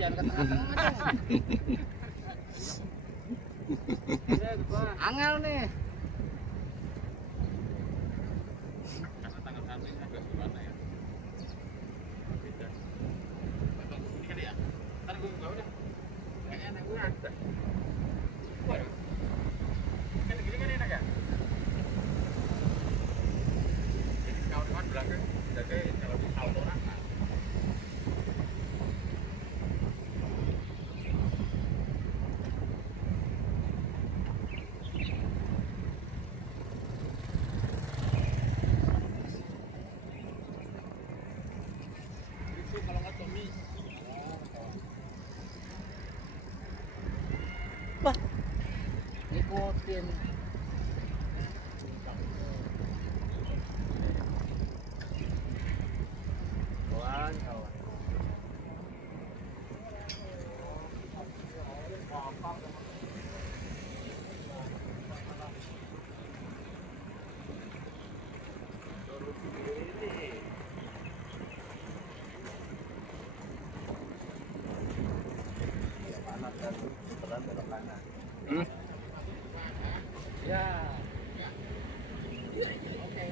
jangan ke tengah-tengah dong. Angel nih. Karena tangan sampingnya agak gimana ya? Beda. Ini kali ya? Ntar gue nggak udah. Kayaknya anak gue ada. Wah. Kan gini kan enak ya? Jadi kawan-kawan belakang jadi kalau di salto rata. Kalau nggak Tommy. Wah. Ikutin. Kawan. Ya. Oke.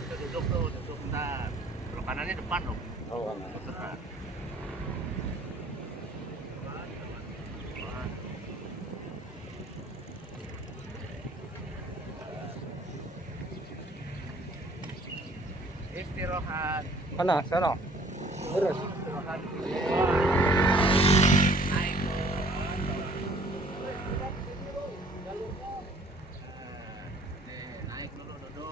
Kita duduk bentar. Belok kanannya depan dong. Oh, Bentar. Istirahat. mana? Sana. Terus. Istirahat.